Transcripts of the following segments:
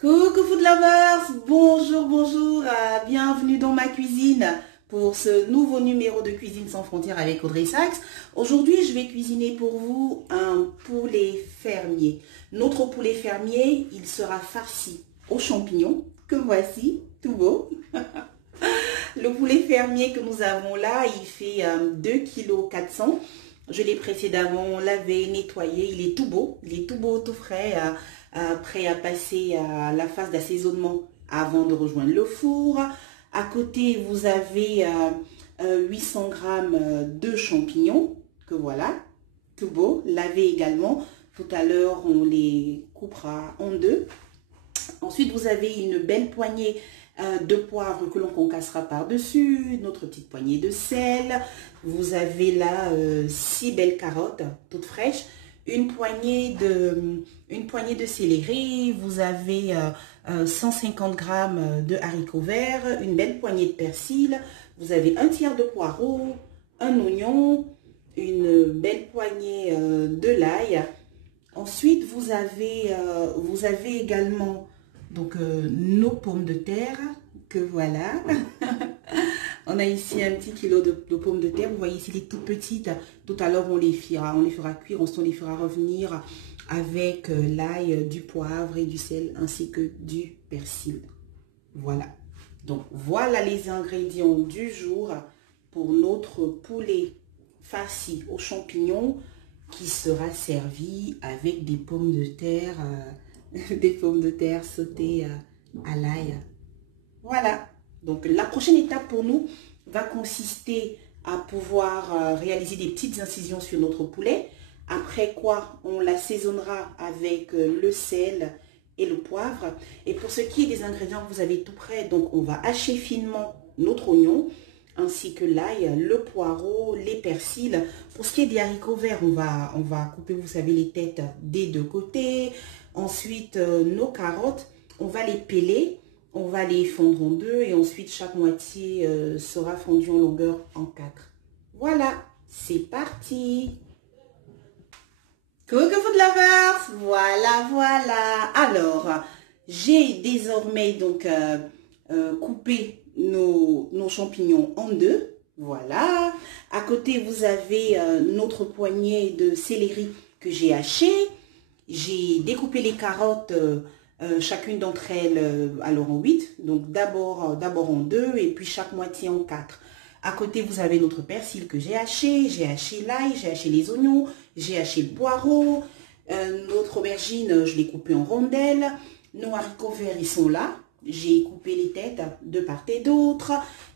Coucou food lovers, bonjour, bienvenue dans ma cuisine pour ce nouveau numéro de Cuisine sans frontières avec Audrey Sachs. Aujourd'hui, je vais cuisiner pour vous un poulet fermier. Notre poulet fermier, il sera farci aux champignons, que voici, tout beau. Le poulet fermier que nous avons là, il fait 2,4 kg. Je l'ai précédemment lavé, nettoyé, il est tout beau, tout frais, prêt à passer à la phase d'assaisonnement avant de rejoindre le four. À côté, vous avez 800 g de champignons, que voilà, tout beau, lavé également. Tout à l'heure, on les coupera en deux. Ensuite, vous avez une belle poignée de poivre que l'on concassera par-dessus, notre petite poignée de sel. Vous avez là 6 belles carottes, toutes fraîches, une poignée de céleri. Vous avez 150 g de haricots verts, une belle poignée de persil. Vous avez un tiers de poireau, un oignon, une belle poignée de l'ail. Ensuite, vous avez également donc nos pommes de terre, que voilà. On a ici un petit kilo de pommes de terre. Vous voyez ici les toutes petites. Tout à l'heure, on les fera cuire, on les fera revenir avec l'ail, du poivre et du sel, ainsi que du persil. Voilà. Donc, voilà les ingrédients du jour pour notre poulet farci aux champignons qui sera servi avec des pommes de terre, sautées à l'ail. Voilà. Donc, la prochaine étape pour nous va consister à pouvoir réaliser des petites incisions sur notre poulet. Après quoi, on l'assaisonnera avec le sel et le poivre. Et pour ce qui est des ingrédients que vous avez tout prêt, donc on va hacher finement notre oignon, ainsi que l'ail, le poireau, les persils. Pour ce qui est des haricots verts, on va couper, vous savez, les têtes des deux côtés. Ensuite, nos carottes, on va les peler. On va les fondre en deux et ensuite chaque moitié sera fondue en longueur en 4. Voilà, c'est parti. Coucou food lovers, voilà. Alors, j'ai désormais donc coupé nos champignons en deux. Voilà. À côté, vous avez notre poignée de céleri que j'ai haché. J'ai découpé les carottes. Chacune d'entre elles alors en 8, donc d'abord en 2 et puis chaque moitié en 4. À côté, vous avez notre persil que j'ai haché l'ail, j'ai haché les oignons, j'ai haché le poireau, notre aubergine, je l'ai coupée en rondelles, nos haricots verts, ils sont là, j'ai coupé les têtes de part et d'autre.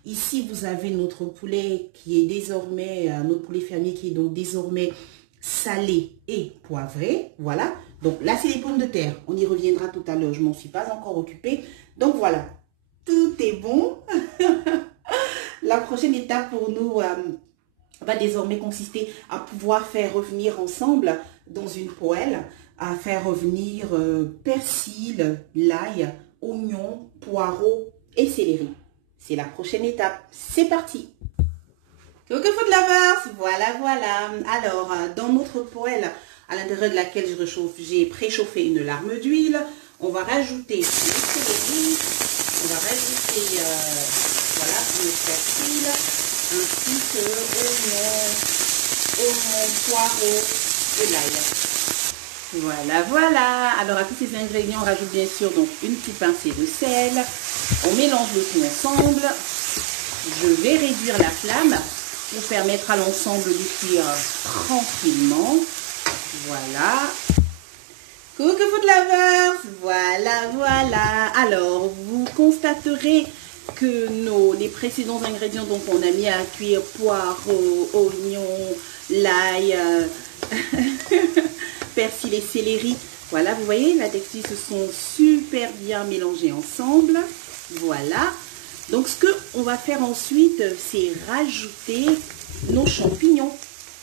Ici, vous avez notre poulet qui est désormais, notre poulet fermier qui est donc désormais salé et poivré, voilà. Donc là, c'est les pommes de terre. On y reviendra tout à l'heure. Je ne m'en suis pas encore occupée. Donc voilà, tout est bon. La prochaine étape pour nous va désormais consister à pouvoir faire revenir ensemble dans une poêle, à faire revenir persil, l'ail, oignon, poireau et céleri. C'est la prochaine étape. C'est parti. Coucou food lovers, voilà. Alors, dans notre poêle, à l'intérieur de laquelle j'ai préchauffé une larme d'huile, on va rajouter le céleri, on va rajouter voilà, le persil, ainsi que oignon, poireau et l'ail. Voilà. Alors, à tous ces ingrédients, on rajoute bien sûr donc une petite pincée de sel. On mélange le tout ensemble. Je vais réduire la flamme pour permettre à l'ensemble de cuire tranquillement. Voilà. Coucou food lovers, voilà. Alors, vous constaterez que les précédents ingrédients, donc on a mis à cuire poireau, oignon, l'ail, persil et céleri. Voilà, vous voyez, la texture se sont super bien mélangés ensemble. Voilà. Donc, ce qu'on va faire ensuite, c'est rajouter nos champignons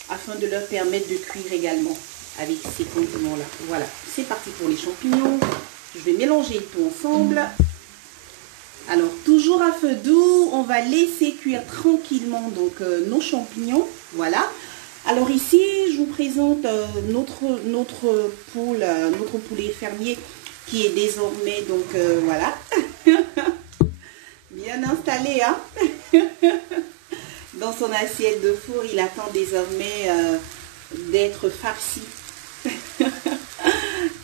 afin de leur permettre de cuire également avec ces condiments-là. Voilà, c'est parti pour les champignons. Je vais mélanger tout ensemble. Alors, toujours à feu doux, on va laisser cuire tranquillement donc nos champignons. Voilà. Alors ici, je vous présente notre poulet fermier qui est désormais, donc voilà, bien installé, hein. Dans son assiette de four, il attend désormais d'être farci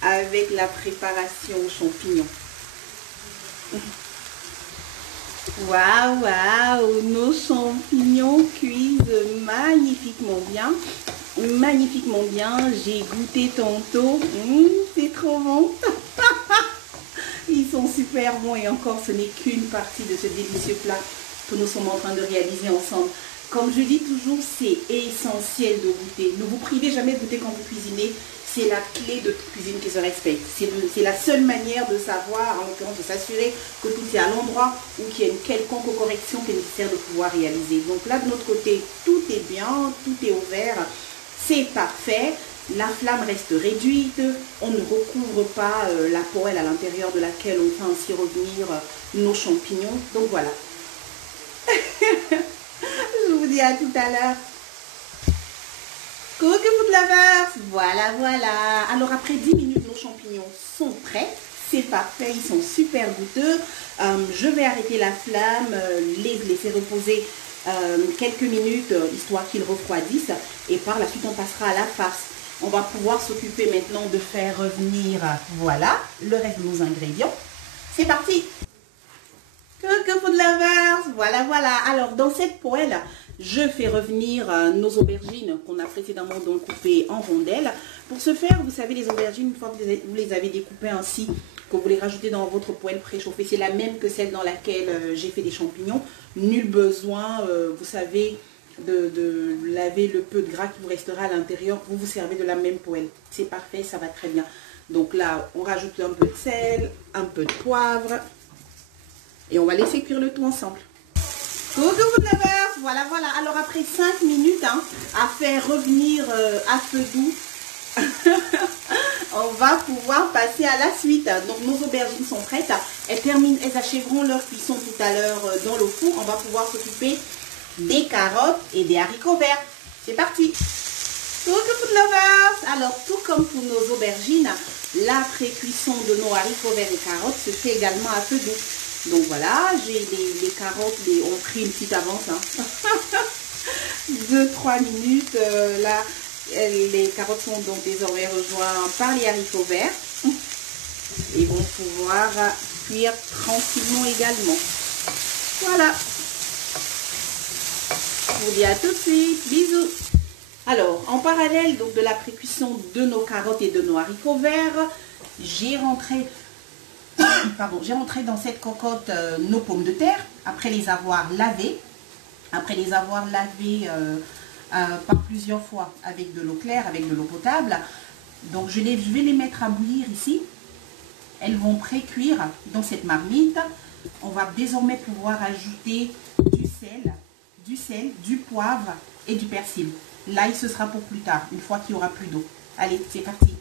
avec la préparation aux champignons. Waouh, waouh, nos champignons cuisent magnifiquement bien. Magnifiquement bien. J'ai goûté tantôt. C'est trop bon. Ils sont super bons et encore, ce n'est qu'une partie de ce délicieux plat que nous sommes en train de réaliser ensemble. Comme je dis toujours, c'est essentiel de goûter. Ne vous privez jamais de goûter quand vous cuisinez. C'est la clé de toute cuisine qui se respecte. C'est la seule manière de savoir, en l'occurrence de s'assurer que tout est à l'endroit ou qu'il y a une quelconque correction qui est nécessaire de pouvoir réaliser. Donc là, de notre côté, tout est bien, tout est ouvert, c'est parfait. La flamme reste réduite, on ne recouvre pas la poêle à l'intérieur de laquelle on fait ainsi revenir nos champignons. Donc voilà. Je vous dis à tout à l'heure. Coucou food lovers, voilà, voilà. Alors après 10 minutes, nos champignons sont prêts. C'est parfait, ils sont super goûteux. Je vais arrêter la flamme, les laisser reposer quelques minutes, histoire qu'ils refroidissent. Et par la suite, on passera à la farce. On va pouvoir s'occuper maintenant de faire revenir, voilà, le reste de nos ingrédients. C'est parti! Coucou food lovers, voilà, voilà. Alors dans cette poêle, je fais revenir nos aubergines qu'on a précédemment donc coupées en rondelles. Pour ce faire, vous savez, les aubergines, une fois que vous les avez découpées ainsi, que vous les rajoutez dans votre poêle préchauffée, c'est la même que celle dans laquelle j'ai fait des champignons. Nul besoin, vous savez, de laver le peu de gras qui vous restera à l'intérieur. Vous vous servez de la même poêle. C'est parfait, ça va très bien. Donc là, on rajoute un peu de sel, un peu de poivre. Et on va laisser cuire le tout ensemble. Coucou food lovers, voilà, voilà. Alors après 5 minutes à faire revenir à feu doux, on va pouvoir passer à la suite. Donc nos aubergines sont prêtes. Elles achèveront leur cuisson tout à l'heure dans le four. On va pouvoir s'occuper des carottes et des haricots verts. C'est parti. Coucou food lovers. Alors tout comme pour nos aubergines, la pré-cuisson de nos haricots verts et carottes se fait également à feu doux. Donc voilà, j'ai les carottes, ont pris une petite avance. 2-3 minutes. Là, les carottes sont donc désormais rejointes par les haricots verts. Et vont pouvoir cuire tranquillement également. Voilà. Je vous dis à tout de suite. Bisous. Alors, en parallèle donc, de la pré-cuisson de nos carottes et de nos haricots verts, j'ai rentré dans cette cocotte nos pommes de terre, après les avoir lavées. Par plusieurs fois avec de l'eau claire, avec de l'eau potable. Donc je vais les mettre à bouillir ici. Elles vont pré-cuire dans cette marmite. On va désormais pouvoir ajouter du sel, du poivre et du persil. L'ail, ce sera pour plus tard, une fois qu'il n'y aura plus d'eau. Allez, c'est parti.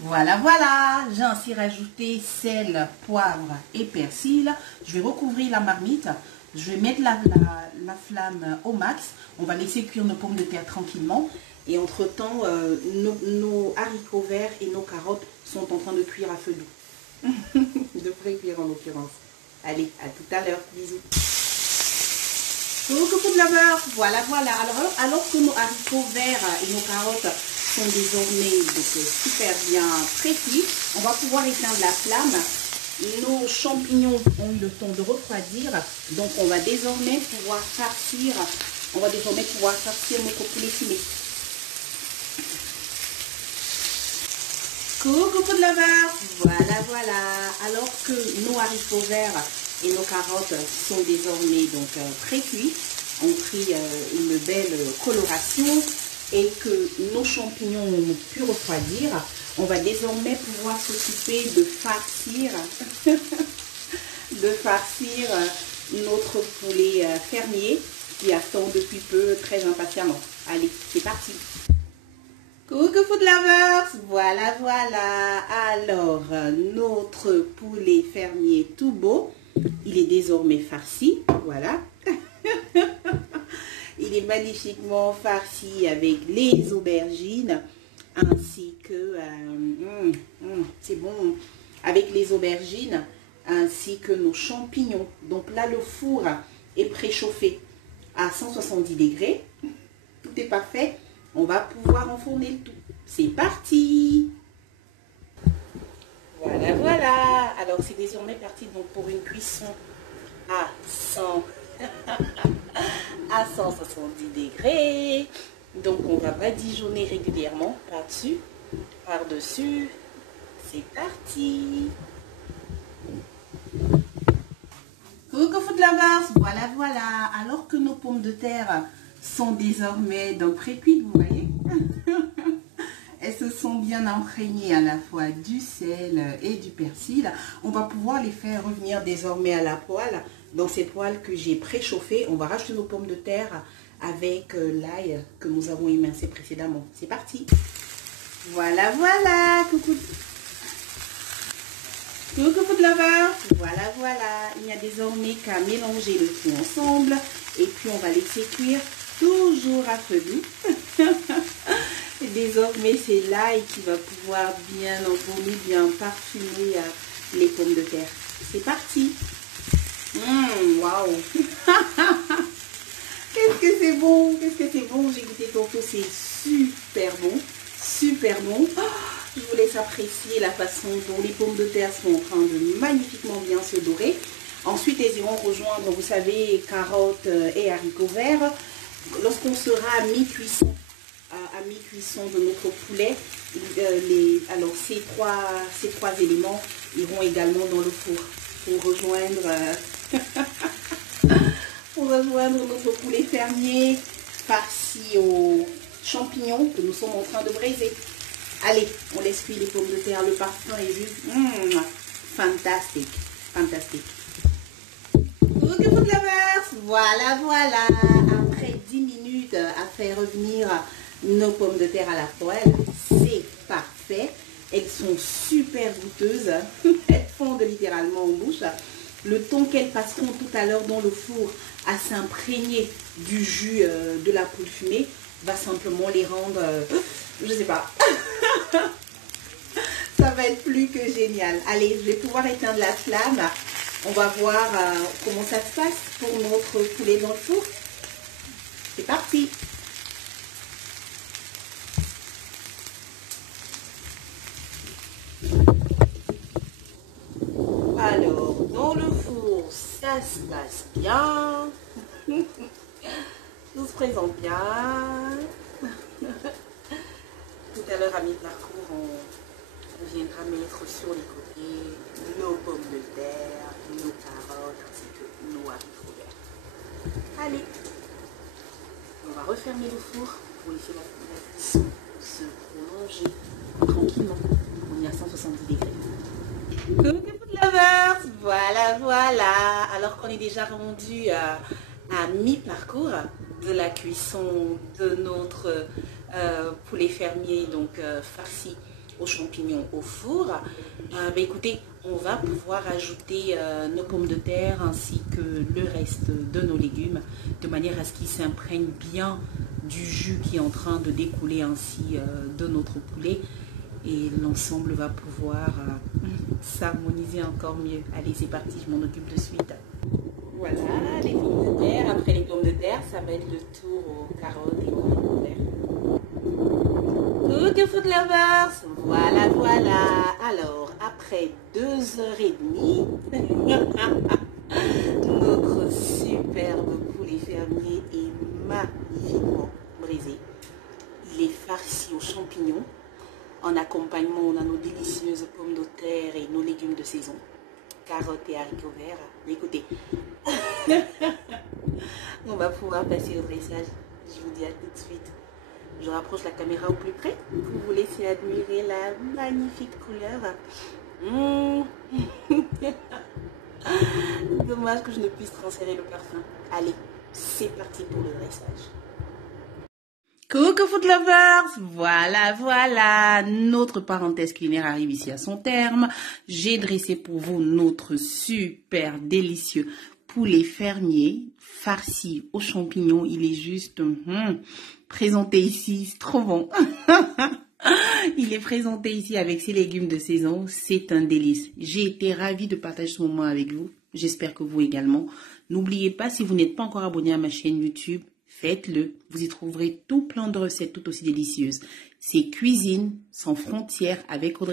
Voilà, voilà, j'ai ainsi rajouté sel, poivre et persil. Je vais recouvrir la marmite. Je vais mettre la flamme au max. On va laisser cuire nos pommes de terre tranquillement. Et entre-temps, nos haricots verts et nos carottes sont en train de cuire à feu doux. De pré-cuire en l'occurrence. Allez, à tout à l'heure. Bisous. Coucou food lovers. Voilà, voilà. Alors que nos haricots verts et nos carottes sont désormais donc, super bien précis, on va pouvoir éteindre la flamme. Nos champignons ont eu le temps de refroidir, donc on va désormais pouvoir farcir notre poulet fumé. Coucou food lovers, voilà, voilà. Alors que nos haricots verts et nos carottes sont désormais donc pré-cuits, ont pris une belle coloration et que nos champignons ont pu refroidir, on va désormais pouvoir s'occuper de farcir, notre poulet fermier qui attend depuis peu très impatiemment. Allez, c'est parti. Coucou food lovers, voilà, voilà. Alors, notre poulet fermier tout beau, il est désormais farci, voilà. Il est magnifiquement farci avec les aubergines ainsi que, c'est bon, avec les aubergines ainsi que nos champignons. Donc là, le four est préchauffé à 170 degrés. Tout est parfait. On va pouvoir enfourner le tout. C'est parti! Voilà, voilà. Alors, c'est désormais parti donc, pour une cuisson à 100 à 170 degrés. Donc, on va badigeonner régulièrement par-dessus, par-dessus. C'est parti! Coucou food lovers, voilà, voilà. Alors que nos pommes de terre sont désormais donc pré-cuites, vous voyez, elles se sont bien imprégnées à la fois du sel et du persil. On va pouvoir les faire revenir désormais à la poêle. Dans ces poêles que j'ai préchauffées, on va rajouter nos pommes de terre avec l'ail que nous avons émincé précédemment. C'est parti. Voilà, voilà. Coucou. Coucou food lovers. Voilà, voilà. Il n'y a désormais qu'à mélanger le tout ensemble. Et puis on va laisser cuire toujours à feu doux. Désormais, c'est l'ail qui va pouvoir bien embaumer, bien parfumer les pommes de terre. C'est parti. Waouh. Qu'est-ce que c'est bon. Qu'est-ce que c'est bon. J'ai goûté tantôt. C'est super bon. Super bon. Oh, je vous laisse apprécier la façon dont les pommes de terre sont en train de magnifiquement bien se dorer. Ensuite, elles iront rejoindre, vous savez, carottes et haricots verts. Lorsqu'on sera à mi-cuisson, de notre poulet, alors ces trois éléments iront également dans le four pour rejoindre notre poulet fermier farci aux champignons que nous sommes en train de braiser. Allez, on laisse cuire les pommes de terre, le parfum est juste fantastique, fantastique. Good food lovers, voilà, voilà. Après 10 minutes à faire revenir nos pommes de terre à la poêle, c'est parfait. Elles sont super goûteuses, elles fondent littéralement en bouche. Le temps qu'elles passeront tout à l'heure dans le four à s'imprégner du jus de la poule fumée va simplement les rendre, je sais pas, ça va être plus que génial. Allez, je vais pouvoir éteindre la flamme. On va voir comment ça se passe pour notre poulet dans le four. C'est parti. Alors, dans le four, ça se passe bien. Tout se présente bien. Tout à l'heure, à mi-parcours, on viendra mettre sur les côtés nos pommes de terre, nos carottes, ainsi que nos haricots verts. Allez, on va refermer le four pour laisser la cuisson se prolonger tranquillement. On est à 170 degrés. Coucou food lovers, voilà, voilà. Alors qu'on est déjà rendu à mi-parcours de la cuisson de notre poulet fermier, donc farci aux champignons au four, écoutez, on va pouvoir ajouter nos pommes de terre ainsi que le reste de nos légumes de manière à ce qu'ils s'imprègnent bien du jus qui est en train de découler ainsi de notre poulet. Et l'ensemble va pouvoir s'harmoniser encore mieux. Allez, c'est parti, je m'en occupe de suite. Voilà, les pommes de terre. Après les pommes de terre, ça va être le tour aux carottes et aux haricots verts. Coucou food lovers, voilà, voilà. Alors, après 2h30, notre superbe poulet fermier est magnifiquement braisé. Il est farci aux champignons. En accompagnement, on a nos délicieuses pommes de terre et nos légumes de saison, carottes et haricots verts. Écoutez, on va pouvoir passer au dressage. Je vous dis à tout de suite. Je rapproche la caméra au plus près pour vous laisser admirer la magnifique couleur. Dommage que je ne puisse transférer le parfum. Allez, c'est parti pour le dressage. Coucou food lovers, voilà, voilà, notre parenthèse culinaire arrive ici à son terme. J'ai dressé pour vous notre super délicieux poulet fermier farci aux champignons. Il est juste présenté ici, c'est trop bon. Il est présenté ici avec ses légumes de saison. C'est un délice. J'ai été ravie de partager ce moment avec vous. J'espère que vous également. N'oubliez pas, si vous n'êtes pas encore abonné à ma chaîne YouTube, faites-le. Vous y trouverez tout plein de recettes tout aussi délicieuses. C'est Cuisine sans frontières avec Audrey.